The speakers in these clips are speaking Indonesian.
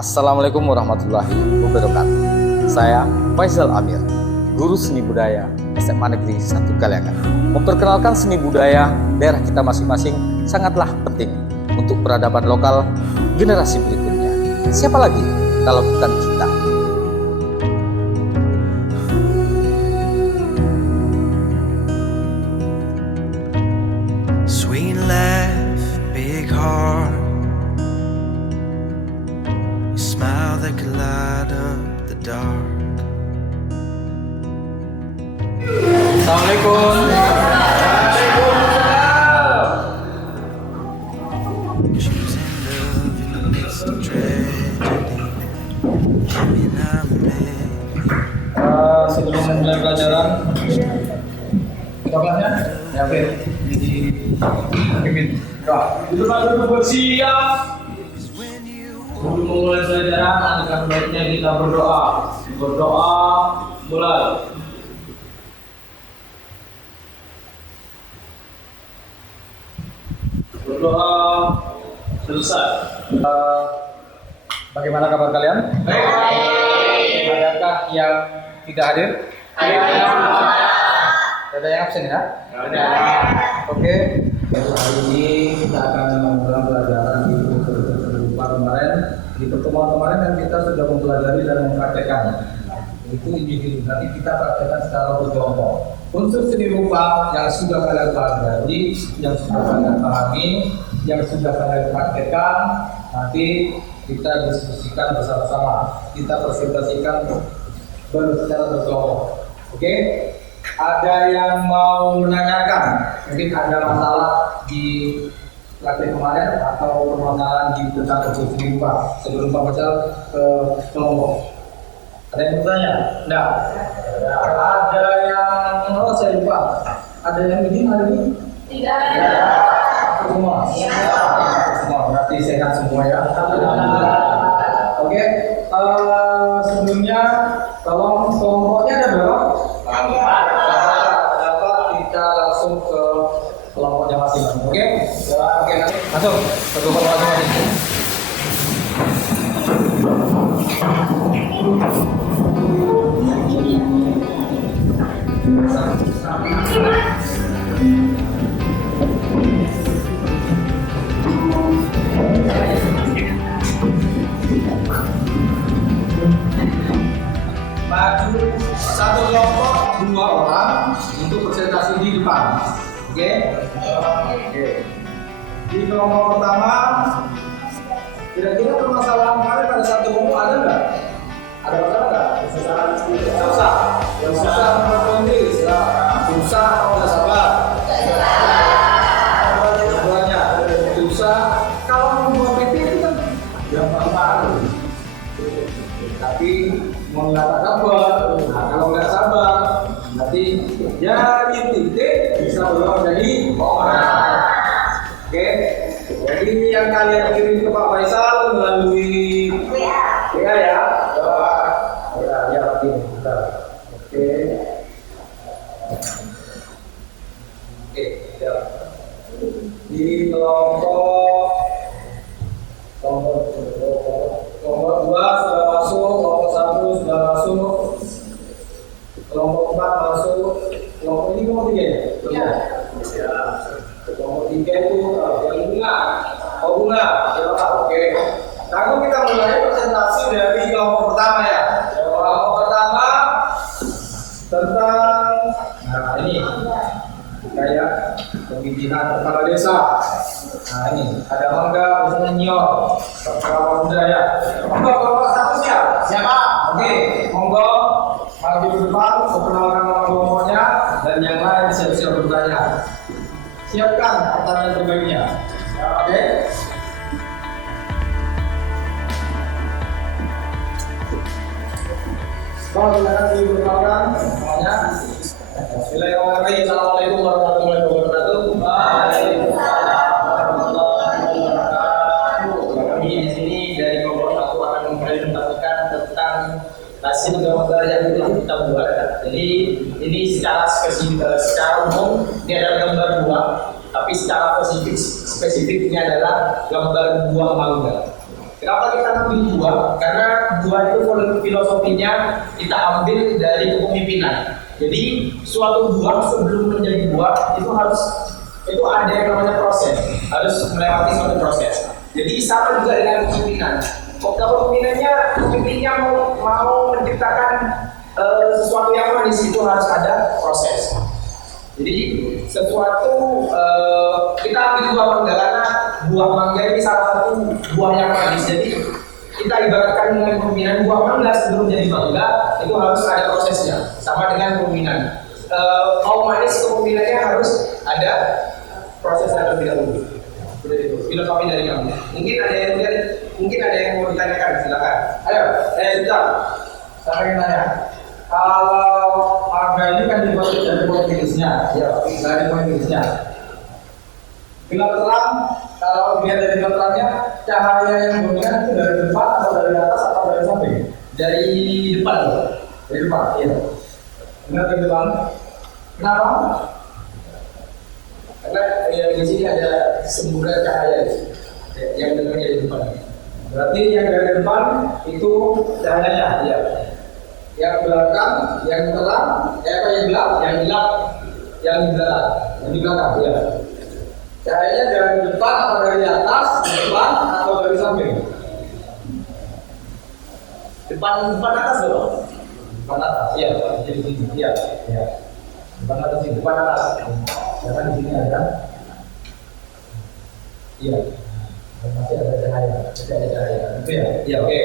Assalamualaikum warahmatullahi wabarakatuh. Saya Faisal Amir, guru seni budaya SMA Negeri 1 Kaliangan. Memperkenalkan seni budaya daerah kita masing-masing sangatlah penting untuk peradaban lokal generasi berikutnya. Siapa lagi kalau bukan kita? Sweet laugh, big heart. You smile that could light up the dark. Assalamualaikum. Choosing love in the midst of tragedy. And I met Sebelum memulai pelajaran, kita kelasnya? Ya, Fit. Pimpin. Duduk bersiap. when you Sebelum memulai pelajaran, alangkah baiknya kita berdoa. Berdoa, mulai. Berdoa, selesai. Bagaimana kabar kalian? Baik. Adakah yang tidak hadir? Ada yang absen ya? Ada. Oke. Hari ini kita akan mengulang pelajaran di kemarin. Di pertemuan kemarin kan kita sudah mempelajari dan mempraktekkan. Itu individu. Nanti kita praktekkan secara berkelompok. Unsur seni rupa yang sudah kalian pelajari, yang sudah kalian pahami, yang sudah kalian praktekkan, nanti kita diskusikan bersama-sama. Kita presentasikan secara berkelompok. Oke? Ada yang mau menanyakan? Mungkin ada masalah di praktek kemarin atau permasalahan di tentang unsur seni rupa sebelum Pak Faisal ke kelompok. Ada yang bertanya? Enggak. Ada yang saya lupa. Ada yang ini hari ini? Tidak ada. Semua. Semua. Berarti sehat semua ya. Oke. Sebelumnya tolong kelompoknya ada berapa? Dapat kita langsung ke kelompoknya masing-masing. Oke? Oke. Masuk ke kelompok masing-masing. Maju satu kelompok 2 orang untuk presentasi di depan. Oke? Oke. Di kelompok pertama, kira-kira permasalahan kemarin pada satu kelompok ada nggak? Ada masalah nggak? Susah. Yang susah mengerti, susah atau nggak sabar? Keduanya susah. Kalau membuat PT itu kan gampang. Tapi mau nggak sabar, kalau nggak sabar, nanti ya di titik bisa berubah menjadi orang. Oke, jadi yang kalian kirim ke Pak Faisal melalui WA ya. Ya, bentar. Oke. Oke, ya. Di kelompok 2 sudah masuk, kelompok 1 sudah masuk, kelompok 4 masuk, kelompok ini kelompok 3 ya? Iya. Ya. Kelompok 3 itu yang bunga. Oh bunga, siapa? Oke. Lalu kita mulai presentasi dari kelompok pertama ya. Kelompok pertama tentang ini kayak pemimpinan kepala desa. Nah ini ada mangga, misalnya nyor, kepala muda ya. Monggo kelompok 1 siap? Siapa? Oke, monggo maju ke depan, perkenalkan nama kelompoknya dan yang lain siap-siap bertanya. Siapkan pertanyaan terbaiknya. Oke. Silakan diperkenalkan semuanya. Bismillahirrahmanirrahim. Assalamualaikum warahmatullahi wabarakatuh. Waalaikumsalam warahmatullahi wabarakatuh. Kami di sini dari kelompok 1 akan mempresentasikan tentang hasil gambar yang kita buat. Jadi ini secara umum ini adalah gambar buah, tapi secara spesifiknya adalah gambar buah mangga. Kenapa kita ambil buah? Karena buah itu filosofinya kita ambil dari kepemimpinan. Jadi suatu buah sebelum menjadi buah itu ada yang namanya proses, harus melewati suatu proses. Jadi sama juga dengan kepemimpinan. Kalau pemimpinnya mau menciptakan sesuatu yang manis itu harus ada proses. Jadi sesuatu kita ambil buah mangga karena buah mangga ini salah satu buah yang manis. Jadi kita ibaratkan dengan kepemimpinan buah mangga sebelum jadi mangga itu harus ada prosesnya. Sama dengan kepemimpinan. Mau manis kepemimpinannya harus ada proses terlebih dahulu. Seperti itu. Filosofi dari kami. Mungkin ada yang mau ditanyakan, silakan. Ayo, sudah. Saya ingin tanya. Kalau mangga ini kan dibuat dari poin tirisnya, ya, dari poin tirisnya. Bila terang, kalau dia dari bila terangnya, cahaya yang dominan itu dari depan atau dari atas atau dari samping? Dari depan, dari depan, iya. Benar dari depan. Kenapa? Karena di sini ada semburan cahaya yang dari depan. Berarti yang dari depan itu cahayanya, ya. Yang belakang, yang terang, yang gelap, yang di belakang, ya. Cahayanya dari depan atau dari atas, depan atau dari samping? Depan atas dong. Depan atas, iya. Jadi sini, iya. Depan atas, depan atas. Karena di sini ada, iya. Masih ada cahaya, Itu ya? Iya, oke.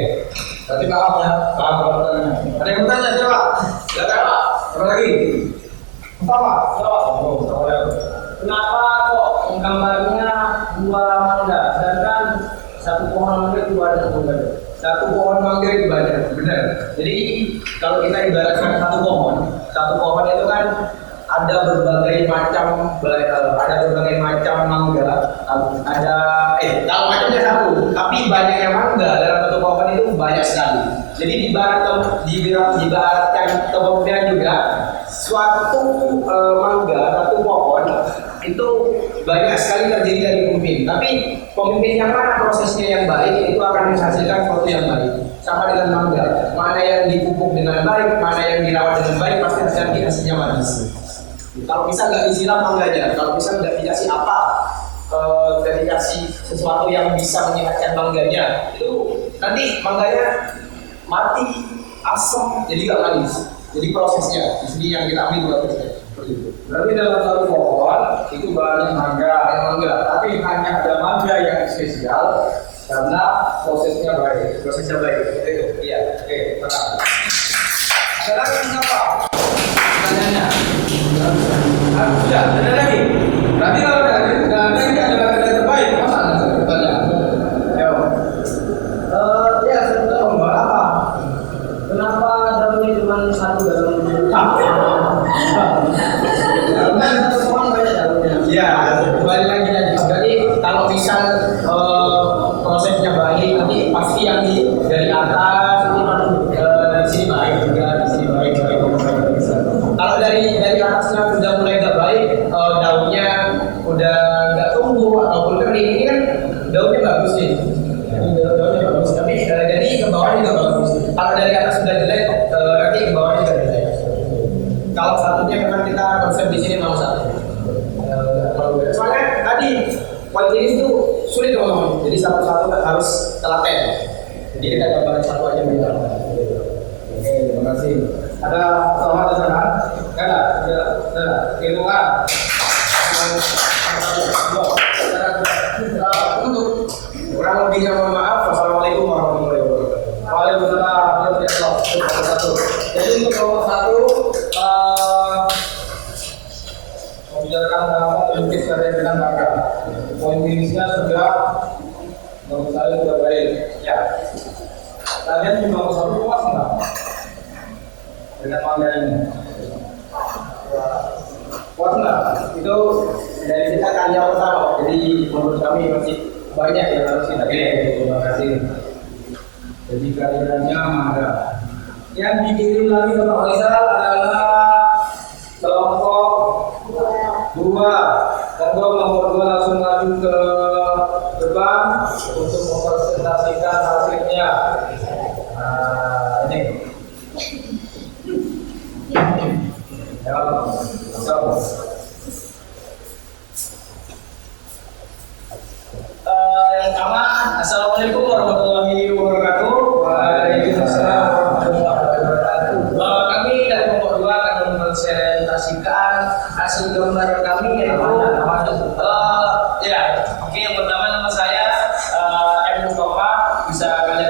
Berarti paham ya? Paham pertanyaannya. Ada yang bertanya, siapa? Silakan Pak. Siapa lagi? Mustafa. Kenapa kok gambarnya buah mangga? Sedangkan satu pohon mangga itu banyak mangga. Satu pohon mangga itu banyak, benar. Jadi kalau kita ibaratkan satu pohon itu kan ada berbagai macam mangga. Kalau macamnya satu, tapi banyaknya mangga dalam satu pohon itu banyak sekali. Jadi diibaratkan kepemimpinan juga suatu mangga, satu pohon itu banyak sekali terdiri dari pemimpin. Tapi pemimpin yang mana prosesnya yang baik itu akan menghasilkan sesuatu yang baik. Sama dengan mangga, mana yang dipupuk dengan baik, mana yang dirawat dengan baik pasti hasilnya manis. Kalau bisa nggak disiram mangganya, kalau bisa nggak dikasih apa, dikasih sesuatu yang bisa menyehatkan mangganya, itu nanti mangganya mati, asam, jadi nggak manis. Jadi prosesnya di sini yang kita ambil prosesnya. Berarti dalam satu pohon itu banyak mangga, tapi hanya ada mangga yang spesial karena prosesnya baik. Iya, oke, tenang. Ada lagi siapa? Pertanyaannya. Sudah, ada lagi. Berarti kalau ada lagi, ini adalah kerja terbaik. Masa anda bertanya? Ayo. Ya, sebetulnya membahas apa? Kenapa dalamnya cuma satu dalam? Karena semua banyak dalamnya. Ya, kembali lagi. Jadi kalau misal prosesnya baik, nanti pasti yang dari atas itu di sini baik juga, di sini baik. Kalau dari atasnya sudah mulai nggak baik, daunnya udah nggak tumbuh ataupun kering, ini kan daunnya bagus nih, daunnya bagus, tapi jadi ke bawah juga bagus. Kalau dari atas sudah jelek, nanti ke bawah juga jelek. Kalau satunya memang kita konsep di sini mau satu. Soalnya tadi poin ini itu sulit teman-teman, jadi satu-satu harus telaten. Jadi kita gambar satu aja benar. Oke, terima kasih. Ada selamat di sana? Ada. Ilmuwan. Untuk kurang lebihnya mohon maaf. Wassalamualaikum warahmatullahi wabarakatuh. Waalaikumsalam warahmatullahi wabarakatuh. Jadi untuk nomor satu, membicarakan apa terlukis dari dengan mangga. Poin tirisnya sudah menurut saya sudah baik. Ya. Kalian juga nomor satu puas nggak? Dengan mangga ini. Puas nggak? Itu dari kita karya pertama. Jadi menurut kami masih banyak yang harus kita terima kasih. Jadi karyanya mangga. Yang dikirim lagi ke Pak Faisal adalah kelompok 2. Kelompok nomor 2 langsung maju ke depan untuk mempresentasikan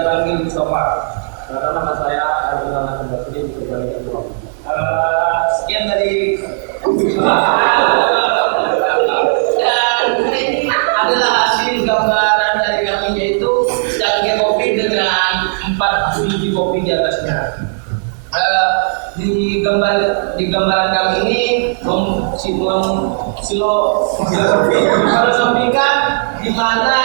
panggil Mustafa. Karena nama saya Arjuna Nasabasri di Kebalikan Pulau. Sekian dari dan ini adalah hasil gambaran dari kami, yaitu cangkir kopi dengan 4 biji kopi di atasnya. Di gambaran kami ini filosofikan di mana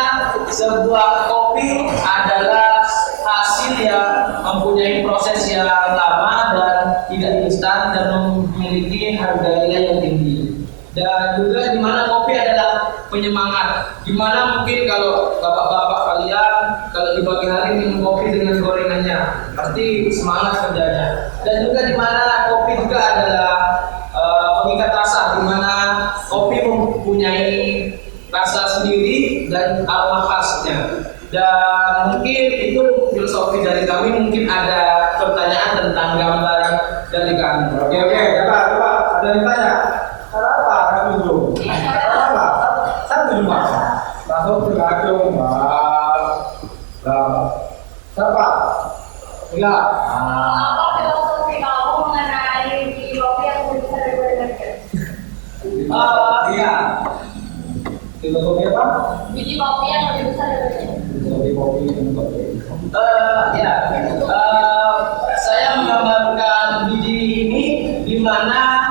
sebuah kopi adalah hasil yang mempunyai proses yang lama dan tidak instan dan memiliki harga nilai yang tinggi. Dan juga di mana kopi adalah penyemangat. Di mana mungkin kalau bapak-bapak kalian kalau di pagi hari minum kopi dengan gorengannya, pasti semangat kerjanya. Dan juga di mana kopi juga adalah pengikat rasa, di mana kopi mempunyai rasa sendiri dan aroma khasnya. Dan mungkin itu filosofi dari kami. Mungkin ada pertanyaan tentang gambaran dari kami. Oke, coba ada yang tanya. Kenapa kamu dulu? Kenapa? Satu cuma. Langsung ke Kacung, Mbak. Siapa? Enggak. Apa filosofi kamu mengenai biji kopi yang lebih besar daripada nugget? Iya. Filosofi apa? Biji kopi yang lebih besar daripada nugget. Filosofi kopi yang kopi. Saya menggambarkan biji ini di mana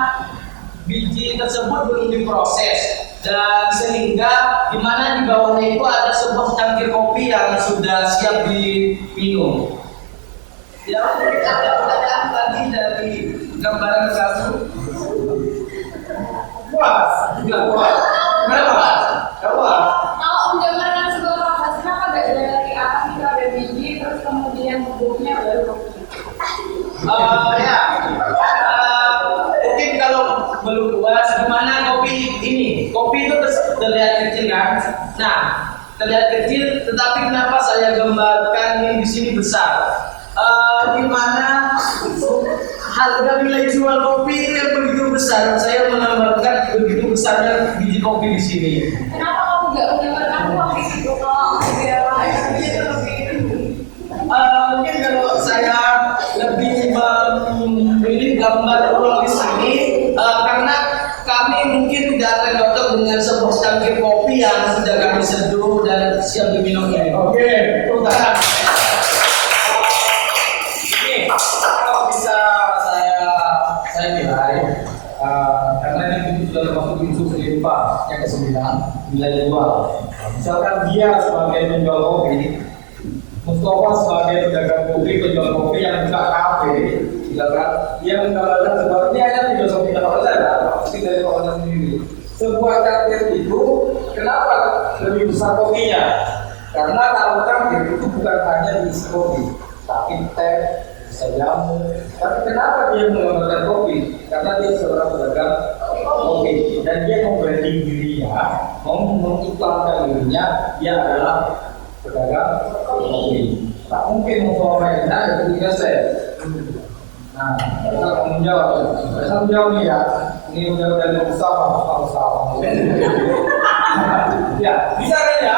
biji tersebut belum diproses dan sehingga di mana di bawahnya itu ada sebuah cangkir kopi yang sudah siap diminum. Ya, ada pertanyaan lagi dari gambaran kamu? Puas, juga puas. Kenapa? Puas. Kalau menggambarkan sebuah proses, kenapa nggak dari atas itu ada biji, terus kemudian bubuknya baru kopi? Mungkin kalau belum puas, gimana kopi ini? Kopi itu terlihat kecil kan? Nah, terlihat kecil, tetapi kenapa saya gambarkan ini di sini besar? Di mana harga nilai jual kopi itu yang begitu besar, saya menggambarkan begitu besarnya biji kopi di sini. Kenapa kamu nggak menggambarkan uang di situ? Kalau biar itu lebih Mungkin kalau saya lebih memilih gambar uang di sini karena kami mungkin tidak akan cocok dengan sebuah cangkir kopi yang sudah kami seduh dan siap diminum ini. Oke, Utara. Ini kalau bisa saya nilai karena ini sudah termasuk unsur selimpah yang ke-9 nilai jual. Misalkan dia sebagai penjual kopi, Mustafa sebagai pedagang kopi, penjual kopi yang buka kafe, misalkan dia menggambarkan seperti hanya filosofi apa saja, pasti dari orangnya sendiri. Sebuah cangkir itu kenapa lebih besar kopinya? Karena kalau cangkir itu bukan hanya diisi kopi, tapi teh, bisa jamu. Tapi kenapa dia menggambarkan kopi? Karena dia seorang pedagang kopi dan dia membranding dirinya, mengiklankan dirinya, dia adalah pedagang kopi. Tak mungkin membawakannya itu tiga set. Nah, kita akan menjawab. Saya menjawab nih ya. Ini menjawab dari Mustafa. Ya, bisa kan ya?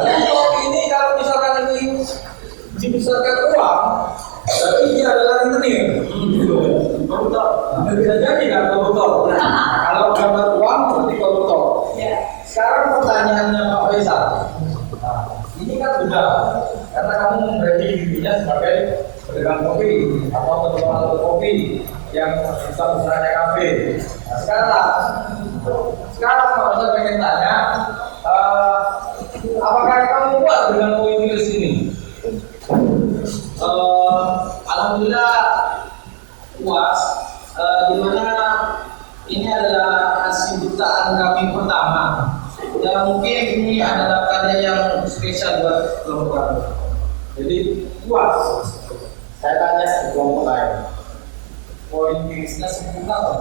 Jadi kopi ini kalau misalkan ini dibesarkan uang, berarti dia adalah rentenir. Koruptor. Bisa jadi kan koruptor. Kalau gambar uang berarti koruptor. Sekarang pertanyaannya Pak Faisal. Nah, ini kan sudah karena kamu membranding dirinya sebagai pedagang kopi atau penjual kopi yang besar-besarnya kafe. Nah, sekarang Pak Faisal pengen tanya, apakah kamu puas dengan kopi tulis ini? Alhamdulillah puas. Dimana ini adalah hasil ciptaan kami pertama. Dan mungkin ini adalah karya yang spesial buat kelompok kami. Jadi puas. Saya tanya ke kelompok lain. Poin tulisnya sempurna atau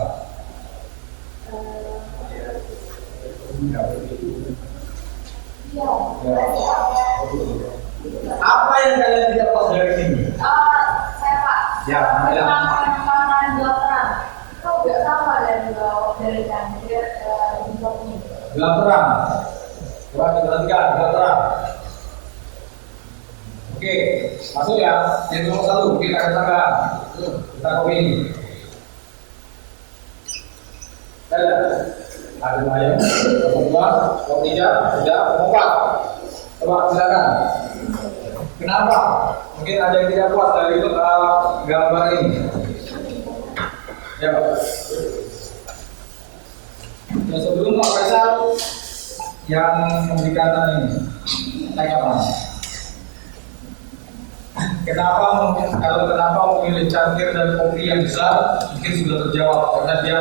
enggak? Iya. Apa yang kalian tidak tahu dari sini? Saya Pak. Ya, ya. Pengembangan dua terang. Itu nggak sama dari cangkir di kopi. Gelap terang. Coba kita perhatikan gelap terang. Oke, Masuk ya, yang nomor 1 kita katakan. Kita copy ini. Ada bayang, nomor 2, nomor 3, sudah, nomor 4. Coba silakan. Kenapa? Mungkin ada yang tidak puas dari gambar ini. Ya, Pak. Ya, sebelum Pak Faisal yang memberikan ini, tanya apa? Kenapa memilih cangkir dan kopi yang besar? Mungkin sudah terjawab karena dia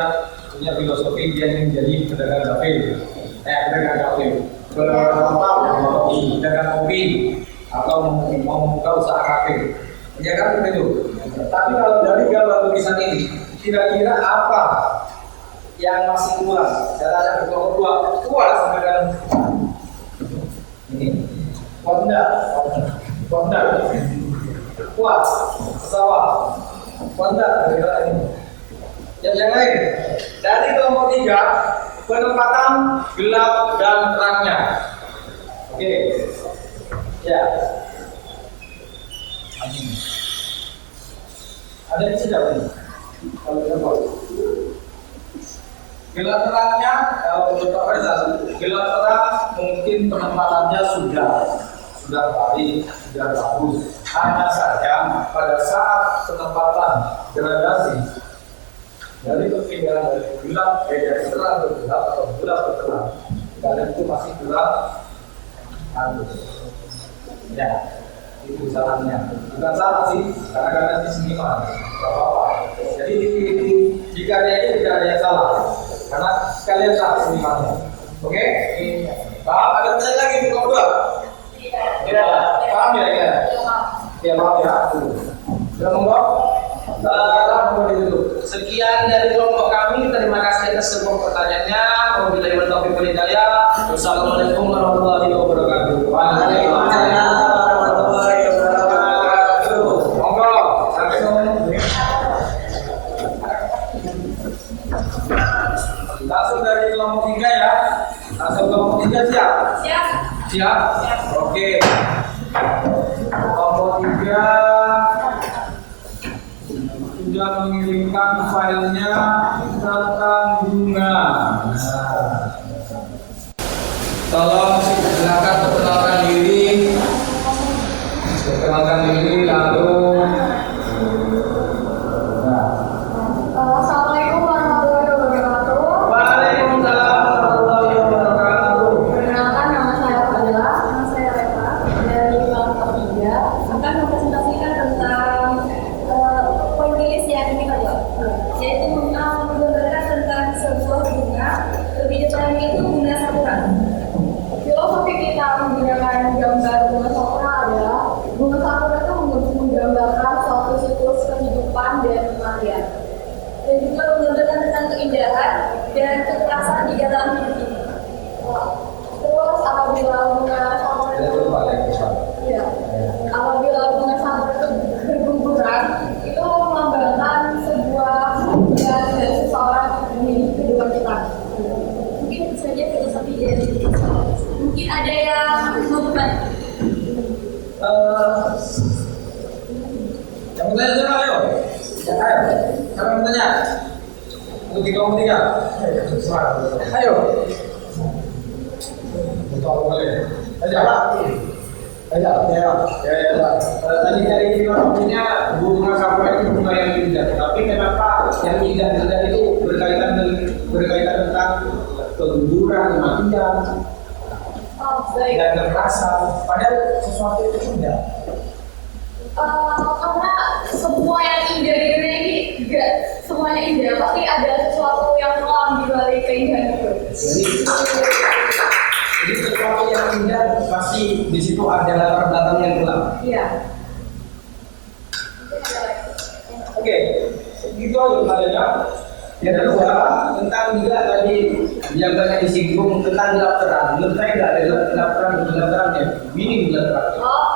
punya filosofi dia ingin menjadi pedagang kafe, pedagang kopi atau mau membuka usaha kafe. Ya kan begitu. Tapi kalau dari gambar lukisan ini, kira-kira apa yang masih kurang? Saya tanya ke kedua, puas dengan ini? Puas enggak? Puas enggak? Puas, pesawat, puas enggak? Kira-kira ini. Yang lain, dari kelompok 3, penempatan gelap dan terangnya. Oke, ya. Ada yang tidak ini? Kalau tidak gelap terangnya, kalau menurut Pak Faisal, gelap terang mungkin penempatannya sudah baik, sudah bagus. Hanya saja pada saat penempatan gradasi dari perpindahan dari gelap dari terang ke gelap atau gelap ke terang, kalian itu masih gelap halus. Ya, itu salahnya. Bukan salah sih, karena kalian di sini mah, tidak apa-apa. Jadi di karya itu tidak ada yang salah, karena kalian salah senimannya. Oke? Paham? Ada pertanyaan lagi di kelompok 2? Tidak. Paham ya? Ya, maaf ya. Sudah monggo? Sekian dari kelompok kami. Terima kasih atas semua pertanyaannya. Wabillahi taufiq wal hidayah. Wassalamualaikum warahmatullahi wabarakatuh. Waalaikumsalam warahmatullahi wabarakatuh. Monggo. Langsung dari kelompok 3 ya. Langsung kelompok 3 siap? Siap. Siap? Oke. Kelompok 3 sudah mengirimkan filenya tentang bunga. Tolong silakan perkenalkan diri, lalu. Assalamualaikum warahmatullahi wabarakatuh. Waalaikumsalam warahmatullahi wabarakatuh. Perkenalkan, nama saya Fadila, nama saya Reva dari kelompok 3 akan mempresentasikan tentang poin-poin yang ini saja, yaitu menggambarkan tentang sebuah bunga, lebih detailnya itu bunga sakura. Filosofi kita menggunakan gambar bunga sakura adalah bunga sakura itu menggambarkan suatu siklus kehidupan dan kematian, dan juga menggambarkan tentang keindahan dan kekerasan di dalam hidup ini. Terus apabila bunga sakura itu berguguran, itu melambangkan sebuah kemuliaan dari seseorang di kehidupan kita. Mungkin itu saja filosofi dari mungkin ada yang mau berbagi. Yang bertanya siapa ayo? Ya, ayo. Siapa yang bertanya? Untuk di kelompok 3. Ayo. Boleh. Aja. Ya. Tadi dari filosofinya bunga sakura itu bunga yang indah. Tapi kenapa yang indah itu berkaitan tentang keguguran, kematian, Baik. dan kekerasan? Padahal sesuatu itu indah. Karena semua yang indah di dunia ini enggak semuanya indah, tapi ada sesuatu yang kelam di balik keindahan itu. Jadi sesuatu yang indah pasti di situ ada latar belakang yang gelap. Iya. Oke, itu aja pertanyaannya. Yang kedua, tentang juga tadi yang banyak disinggung tentang gelap terang. Menurut saya nggak ada gelap terangnya. Minim gelap terangnya.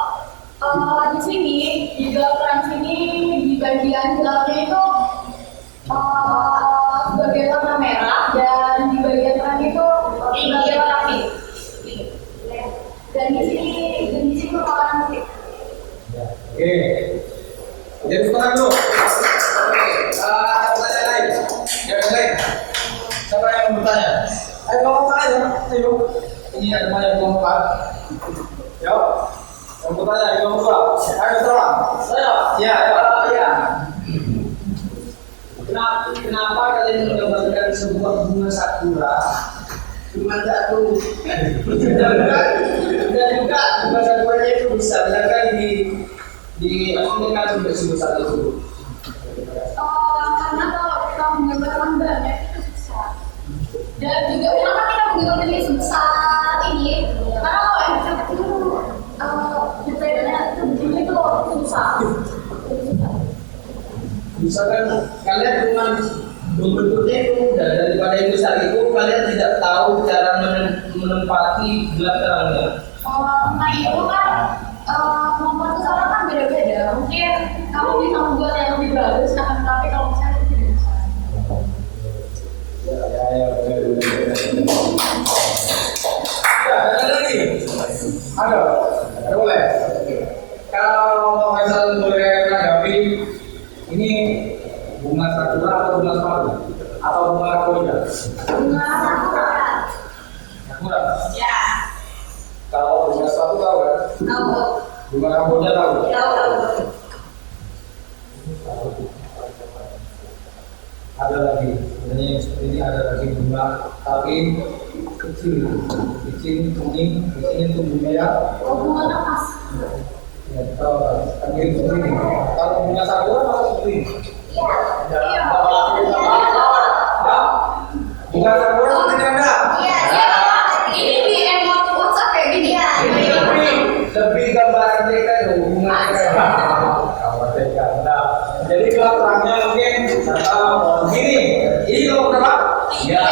Di sini di gelap terang sini di bagian gelapnya itu sebagai warna merah, dan di bagian terang itu sebagai warna pink. Dan di sini merupakan musik. Oke, Oke. Jadi sekarang dulu. Pertanyaan lain. Yang lain. Siapa yang mau bertanya? Ayo kelompok aja. Ayo. Ini ada banyak kelompok. Yo. Yang bertanya di kelompok dua. Ayo seorang. Saya. Ya. Ya. Kenapa kalian menggambarkan sebuah bunga sakura cuma satu? Dan juga bunga sakuranya itu besar, sedangkan di Amerika juga sebesar itu. Karena kalau kita menggambarkan banyak itu susah. Dan juga kenapa kita menggambarkan ini sebesar ini? Karena kalau yang kecil itu detailnya itu begini itu susah. Misalkan kalian cuma bentuknya itu mudah, daripada yang besar itu kalian tidak tahu cara menempati gelap terangnya. Nah itu kan kemampuan seseorang kan beda-beda. Mungkin kamu bisa membuat yang lebih bagus, tapi kalau misalnya itu tidak bisa. Ya, ada lagi. Ada boleh. Kalau Faisal boleh menanggapi, ini bunga sakura atau bunga sepatu atau bunga rakoja? Bunga sakura. Sakura. Ya. Kalau bunga sepatu tahu kan? Tahu. Bunga rakoja tahu? Tahu. Ada lagi, sebenarnya yang seperti ini ada lagi bunga, tapi kecil, kuning, biasanya tumbuhnya ya. Oh, bunga nafas. Ya, tahu kan mirip seperti ini. Kalau bunga sakura masih seperti ini. Iya. Bunga sakura seperti ini ada. Iya. Ini di emot WhatsApp kayak gini ya. Lebih gambaran mereka itu bunga kawan mereka. Nah, jadi kalau terangnya mungkin begini. Ini kelompok berapa? Ya,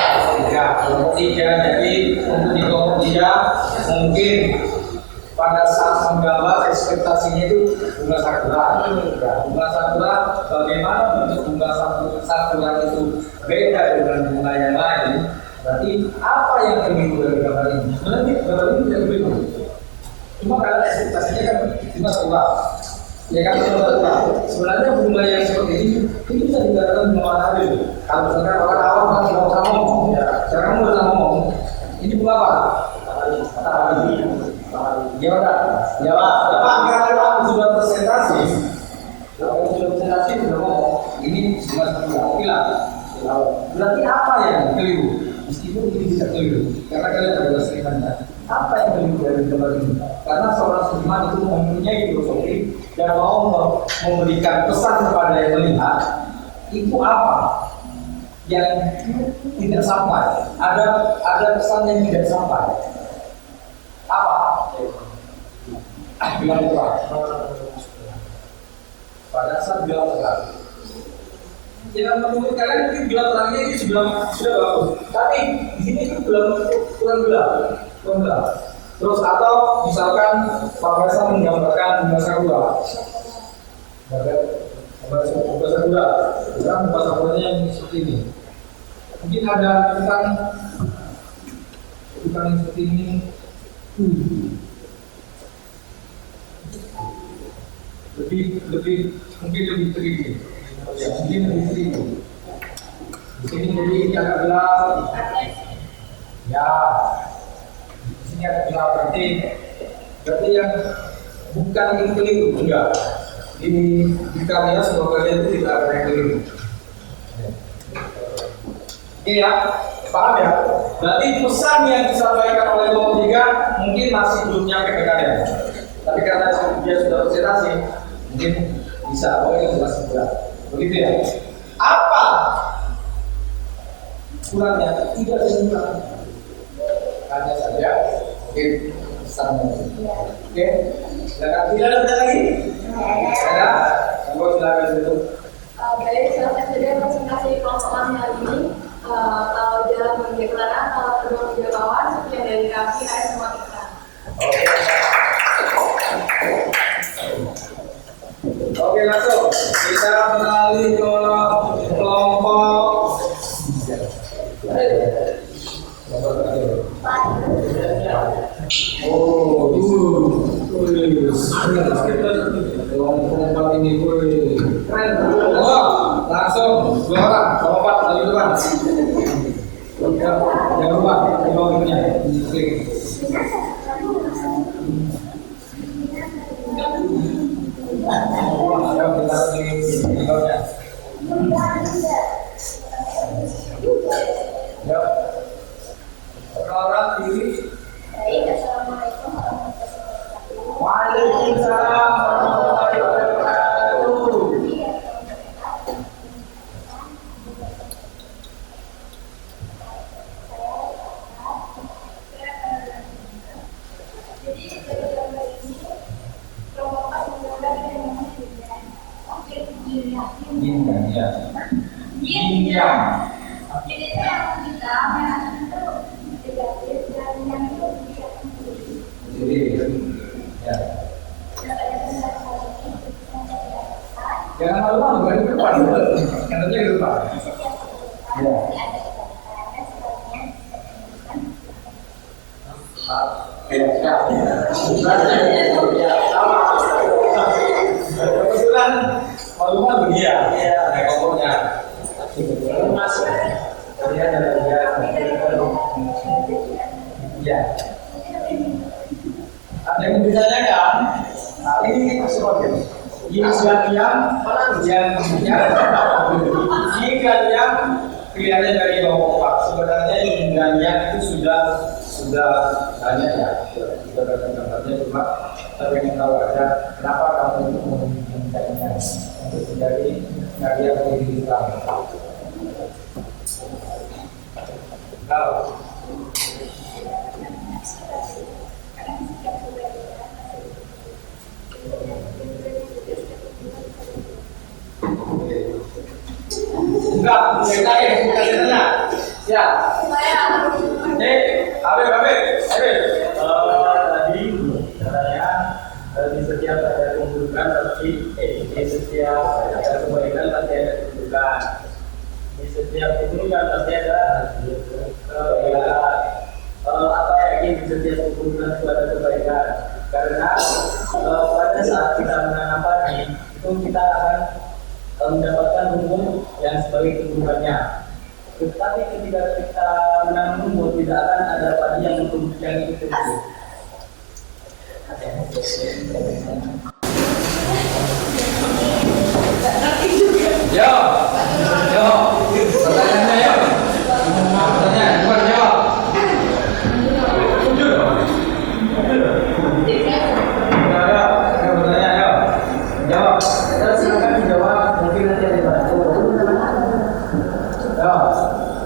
kelompok 3. Jadi untuk di kelompok 3 mungkin pada saat menggambar ekspektasinya itu bunga sakura. Ya, bunga sakura bagaimana bentuk bunga sakura itu beda dengan bunga yang lain? Berarti apa yang keliru dari gambar ini? Sebenarnya gambar ini tidak keliru. Cuma karena ekspektasinya kan bunga sakura. Ya kan sebenarnya bunga yang seperti ini bisa dikatakan bunga matahari. Kalau misalkan orang awam kan tidak usah ngomong, ya. Sekarang kamu udah ngomong, ini bunga apa? Matahari. Ya udah, ya Pak. Karena aku sudah presentasi, sudah ngomong, ini bunga sakura. Oke lah. Berarti apa yang keliru? Meskipun ini bisa keliru, karena kalian adalah senimannya. Apa yang keliru dari gambar ini? Karena seorang seniman itu mempunyai filosofi dan mau memberikan pesan kepada yang melihat itu apa yang tidak sampai. Ada pesan yang tidak sampai. Apa? Bilang terang. Pada saat bilang terang. Ya menurut kalian mungkin bilang terangnya ini sudah bagus. Tapi di sini itu kurang gelap. Terus atau misalkan Pak Faisal menggambarkan bunga sakura. Bunga sakura. Sekarang bunga sakuranya yang seperti ini. Mungkin ada bukan yang seperti ini. Mungkin lebih teliti. Ya, mungkin lebih teliti. Di sini jadi ini agak gelap. Ya. Ini ada gelap berarti yang bukan yang keliru enggak. Di karya sebuah karya itu tidak ada yang keliru. Oke ya, paham ya? Berarti pesan yang disampaikan oleh kelompok 3 mungkin masih belum nyampe ke kalian. Tapi karena dia sudah presentasi, mungkin bisa. Oh ini jelas berat. Begitu ya? Apa kurangnya? Tidak ada yang kurang. Hanya saja pesannya. Oke? Silakan. Tidak ada pertanyaan lagi? Ada? Silakan dulu. Baik, selesai saja presentasi kelompok kami hari ini. Kalau jalan mendeklarasi, kalau terbang di kawan, sekian dari kami, ayo semua kita. Oke, langsung kita beralih ke kelompok. Oh, kelompok ini, keren. Oh, langsung 2 orang, nomor 4 lagi depan. Ya, jangan lupa logiknya. Klik. Ada kita di videonya. Ya. Orang pilih. Assalamualaikum warahmatullahi wabarakatuh. Waalaikumsalam warahmatullahi wabarakatuh. Jadi dari gambar ini kelompok menggambar dengan oke yin Yin ya. Yin-yang. Jadi itu yang kita itu negatif dan yang itu Jadi ya. Jangan malu-malu, balik ke depan. Kanernya ke depan. Ya. Kebetulan malu-malu dia. Ada kompornya. Kebetulan masuk. Dia ada dia. Ya. Ada yang ditanyakan? Nah, ini seperti yin yang mana yang pilihannya dari kelompok 4. Sebenarnya yin dan yang itu sudah banyak ya. Sudah ada gambarnya, cuma saya ingin tahu aja kenapa kamu itu memilihnya untuk menjadi karya diri kita. Kalau enggak, kita tanya. Ya. Tadi katanya di setiap ada keburukan pasti di setiap ada kebaikan pasti ada keburukan. Di setiap keburukan pasti ada kebaikan. Apa yakin di setiap keburukan itu ada kebaikan? Karena pada saat kita menanam itu kita akan mendapatkan rumput yang sebagai keburukannya. Tetapi ketika kita menanam rumput tidak akan ada padi yang itu tumbuh. Yo, pertanyaannya yo. Pertanyaan, bukan jawab. Jujur. Pertanyaan yo. Jawab. Silakan dijawab. Mungkin nanti ada bantu. Ya.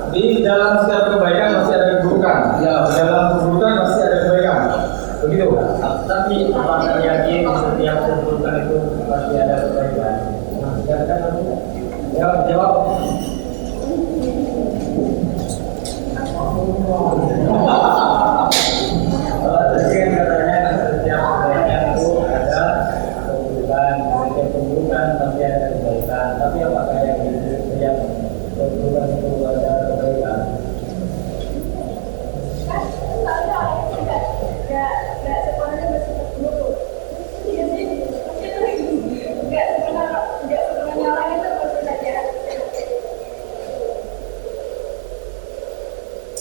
Di dalam setiap kebaikan masih ada keburukan. Ya, di dalam keburukan masih ada kebaikan. Begitu. Tapi apakah yakin setiap keburukan itu pasti ada kebaikan? Ya, jawab. Tadi kan katanya setiap kebaikan itu ada keburukan, setiap keburukan pasti ada kebaikan. Tapi apakah yakin setiap keburukan itu ada kebaikan?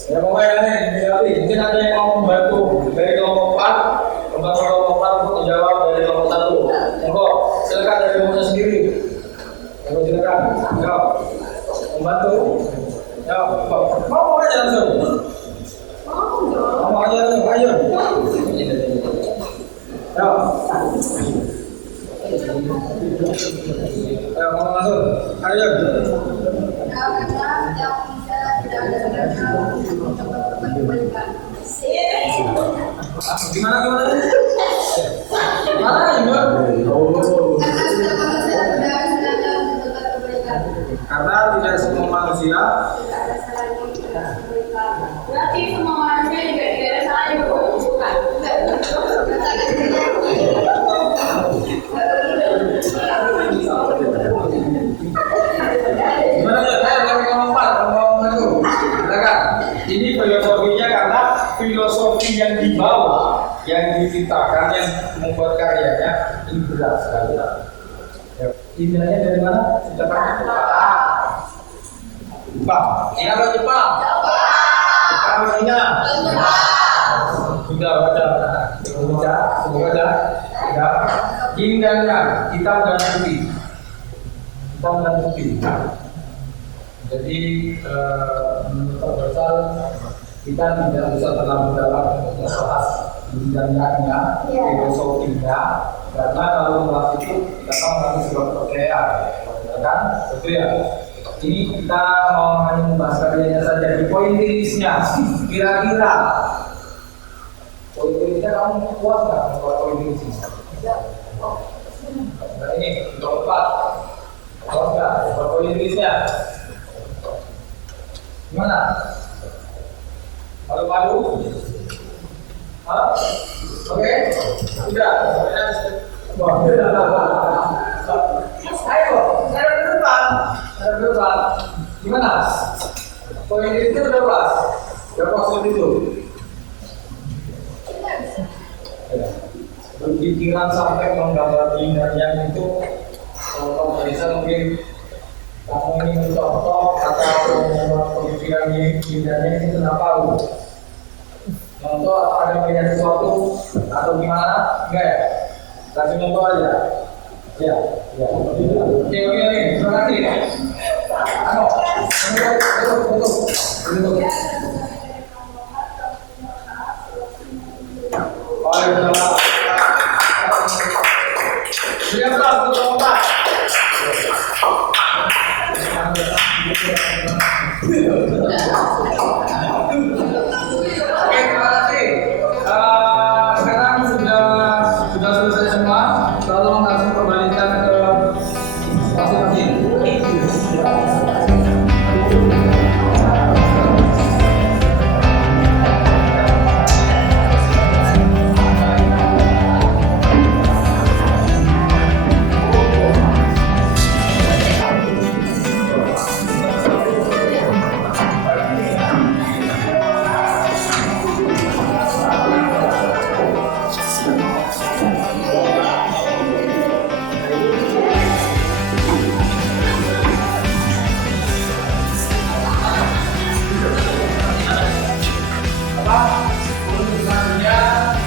Ya pokoknya nih, mungkin ada yang mau membantu dari kelompok 4, membantu kelompok 4 untuk menjawab dari kelompok 1. Monggo, silakan dari kelompoknya sendiri. Monggo silakan, jawab. Membantu. Jawab. Mau aja langsung. Mau aja langsung, ayo. Jawab. Ayo, mau langsung. Ayo. Gimana? Karena tidak semua manusia. Berarti semua manusia juga tidak ada salahnya bukan? Gimana ya? Dari kelompok 4 mau menentu. Silakan. Ini filosofinya karena filosofi yang dibawa, yang diciptakan, yang membuat karyanya ini berat sekali. Ya. Indahnya dari mana? Jepang. Jepang. Ingat atau Jepang? Jepang mana? Sudah baca. Ya. Indahnya hitam dan putih. Hitam dan putih. Jadi menurut Profesor kita tidak bisa terlalu dalam membahas indahnya, filosofinya, karena kalau membahas itu kita tahu nanti sebuah kepercayaan, kan? Betul ya. Ini kita mau hanya membahas karyanya saja di poin tirisnya. Kira-kira poin tirisnya kamu kuat nggak membuat poin tirisnya? Nah ini keempat, kuat nggak membuat poin tirisnya? Gimana? Malu-malu? Hah? Oke? Sudah? Wah, ayo, saya ke depan. Gimana? Poin itu udah pas? Udah pas itu? Berpikiran sampai menggambar indahnya itu, kalau bisa mungkin kamu ingin mencontoh atau membuat pemikiran indahnya itu kenapa lu? Contoh atau ada melihat sesuatu atau gimana? Enggak ya? Kasih contoh aja. Ya. Oke, terima kasih. Betul. Siap tak untuk lompat? Oke, terima kasih. Sekarang sudah selesai semua. Tolong langsung kembalikan ke masing-masing.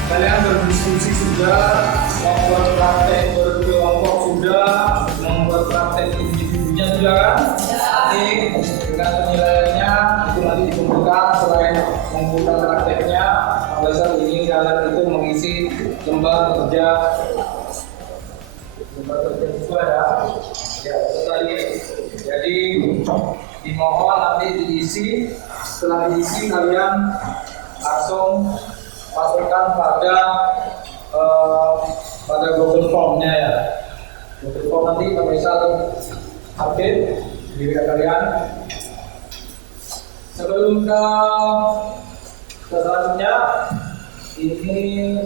Kalian berdiskusi sudah, membuat praktek berkelompok sudah, membuat praktek individunya sudah kan? Nanti dengan penilaiannya itu nanti dikumpulkan. Selain mengumpulkan prakteknya, besok ini kalian itu mengisi lembar kerja siswa ya. Ya, itu tadi. Jadi dimohon nanti diisi. Setelah diisi kalian langsung masukkan pada Google Form-nya ya. Google Form nanti kalau bisa update diri kalian. Sebelum ke selanjutnya, ini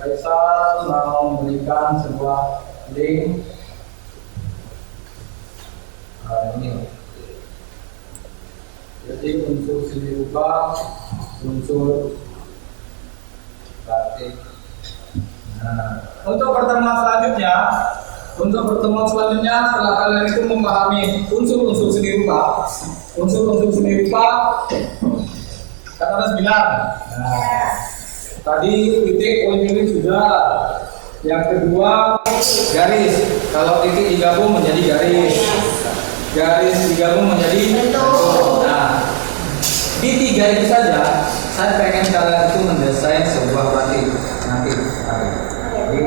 Faisal mau memberikan sebuah link. Ini. Jadi unsur seni rupa, unsur batik. Nah, untuk pertemuan selanjutnya setelah kalian itu memahami unsur-unsur seni rupa, kan ada 9. Nah, tadi titik poin ini sudah. Yang kedua garis. Kalau titik digabung menjadi garis. Garis digabung menjadi bentuk. Nah, di 3 itu saja saya pengen kalian itu mendesain sebuah batik nanti. Jadi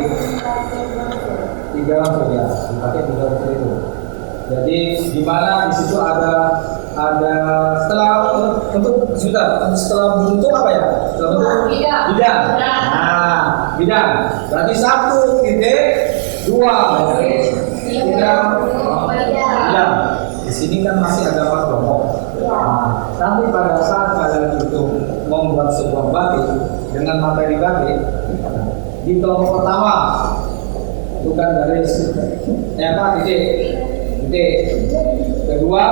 3 saja, dipakai 3 unsur itu. Jadi di mana di situ ada setelah bentuk apa ya? Setelah bentuk bidang. Nah, bidang. Berarti 1 titik 2 bidang. Di sini kan masih ada 4 kelompok. Tapi pada saat kalian itu membuat sebuah batik dengan materi batik, di kelompok pertama itu kan garis, titik. Kedua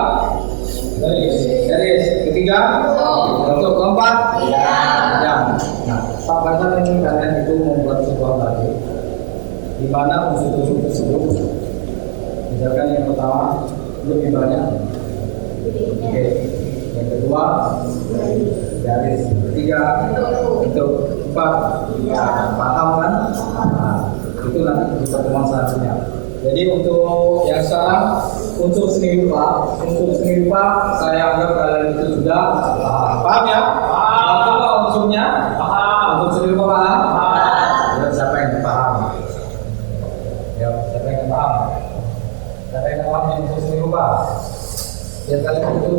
garis. Ketiga bentuk. Keempat bidang. Nah, Pak Faisal ini kalian itu membuat sebuah batik di mana unsur-unsur tersebut. Misalkan yang pertama lebih banyak. Oke. Yang kedua garis. Ketiga bentuk. Empat ya, paham kan? Nah, itu nanti di pertemuan selanjutnya. Jadi untuk yang sekarang unsur seni rupa saya anggap kalian itu sudah paham ya? Paham apa unsurnya? Paham. Untuk seni rupa paham? Ya, siapa yang paham? Ya, siapa yang paham? Siapa yang paham yang unsur seni rupa? Ya kalian itu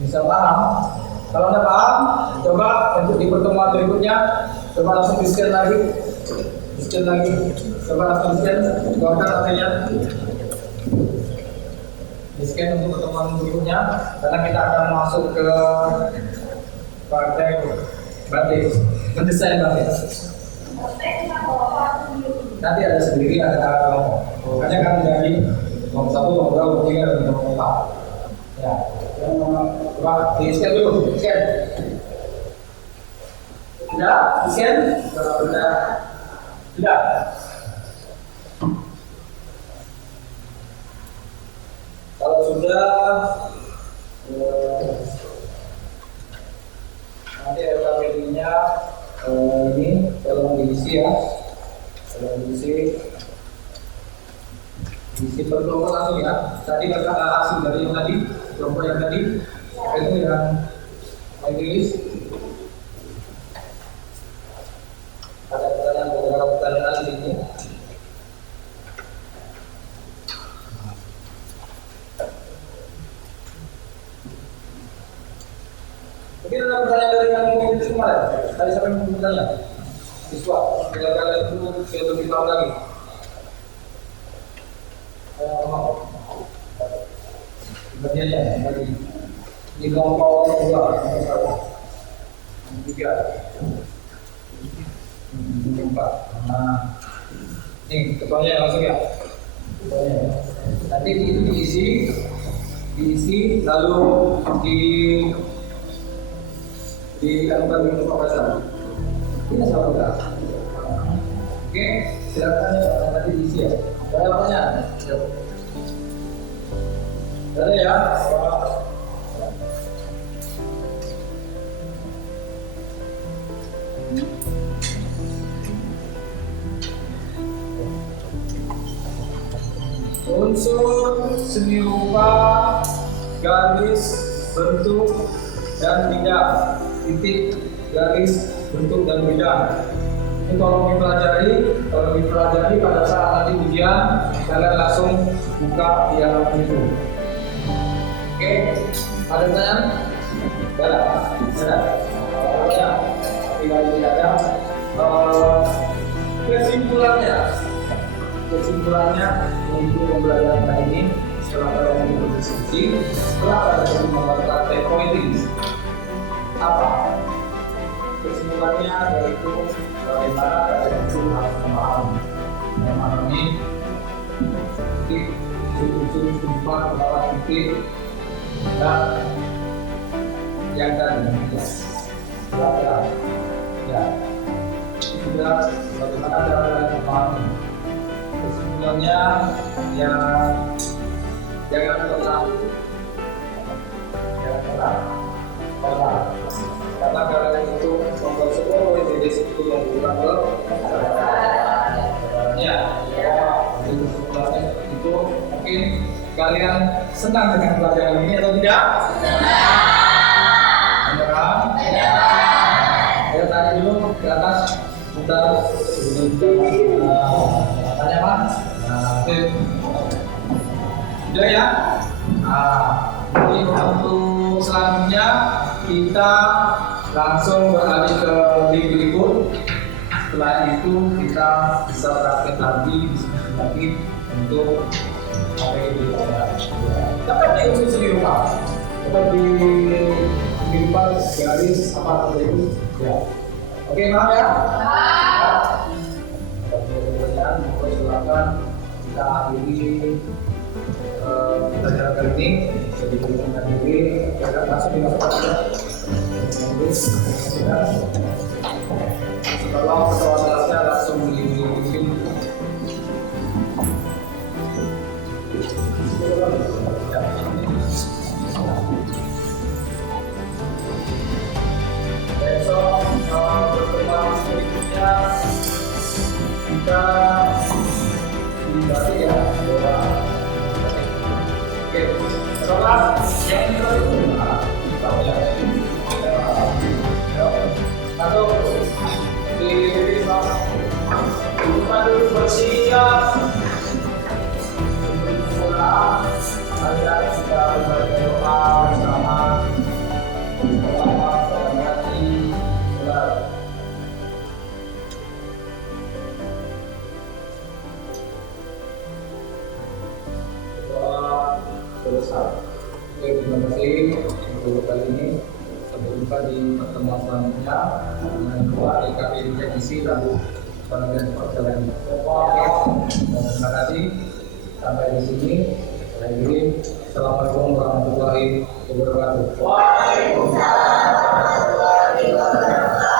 bisa paham. Kalau Anda paham, coba untuk di pertemuan berikutnya, coba langsung di-scan lagi. Coba langsung di-scan, keluarkan artinya. Di-scan untuk pertemuan berikutnya, karena kita akan masuk ke praktek batik, mendesain batik. Nanti ada sendiri, ada kelompok. Makanya kan dari kelompok 1, kelompok 2, kelompok 3, dan kelompok 4. Ya. Coba di-scan dulu, di-scan. Sudah? Di-scan? Sudah? Kalau sudah, nanti RKPD-nya ini tolong diisi ya. Tolong diisi per kelompok langsung ya. Tadi berkata hasil dari yang tadi, kelompok yang tadi, itu yang Inggris. Ada beberapa pertanyaan di sini. Mungkin ada pertanyaan dari yang mungkin kemarin. Tadi sampai bertanya. Siswa, bila kalian itu saya lebih tahu lagi. Bagiannya tadi di kelompok 2, kelompok 3, 4. Nah, ini ketuanya langsung ya. Nanti itu diisi lalu dilakukan bentuk pembahasan. Ini salah udah. Oke, silakan nanti diisi ya. Ada pertanyaan? Ada ya? Unsur seni rupa, garis, bentuk, dan bidang. Titik, garis, bentuk, dan bidang. Itu kalau dipelajari pada saat nanti ujian, kalian langsung buka diagram itu. Oke, ada pertanyaan? Ada. Tidak ada. Kesimpulannya untuk pembelajaran kali ini setelah kalian berdiskusi, setelah kalian membuat pointing apa? Kesimpulannya yaitu bagaimana kalian itu harus memahami titik, unsur sifat, kepala titik, dan yang tadi ya sudah bagaimana cara kalian memahami. Kesimpulannya ya jangan pernah karena kalian itu membuat sebuah pointing itu membuka ya kesimpulannya itu mungkin kalian senang dengan pelajaran ini atau tidak? Beneran? Ya tadi dulu ke atas putar tanya Mas. Oke. Sudah ya? Ini untuk selanjutnya kita langsung beralih ke link berikut. Setelah itu kita bisa praktek lagi, diskusi lagi untuk materi dapat di unsur seni rupa, dapat di garis apa itu ya. Oke, maaf ya. Silakan kita akhiri pelajaran kali ini. Jadi kita akhiri, kita langsung dimasukkan. Tolong kelasnya langsung dipimpin. Besok pertemuan berikutnya kita dibagi ya bahwa oke setelah yang itu satu lima kita dulu bersiap berdoa agar kita berdoa bersama selesai. Oke, terima kasih untuk kali ini. Sampai jumpa di pertemuan selanjutnya. Dengan dua IKP teknisi lalu bagian perjalanan. Oke, terima kasih. Sampai di sini. Saya Yuri. Assalamualaikum warahmatullahi wabarakatuh. Waalaikumsalam warahmatullahi wabarakatuh.